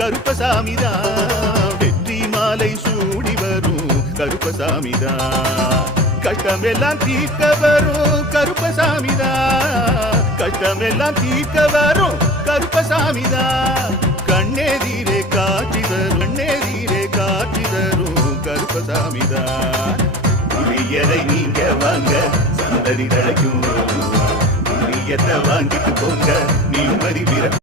கருப்பசாமிதான் வெற்றி மாலை சூடி வரும் கருப்பசாமிதான் கஷ்டமெல்லாம் தீர்க்க வரும் கருப்பசாமிதான் கஷ்டமெல்லாம் தீர்க்க வரும் கருப்பசாமிதான் கண்ணெதிரே காட்சி தரும் கண்ணெதிரே காட்சி தரும் கருப்பசாமிதான் புரியதை நீங்க வாங்க சந்ததி தழைக்கும் புரியத்தை வாங்கிட்டு போங்க நிம்மதி பிறக்கும்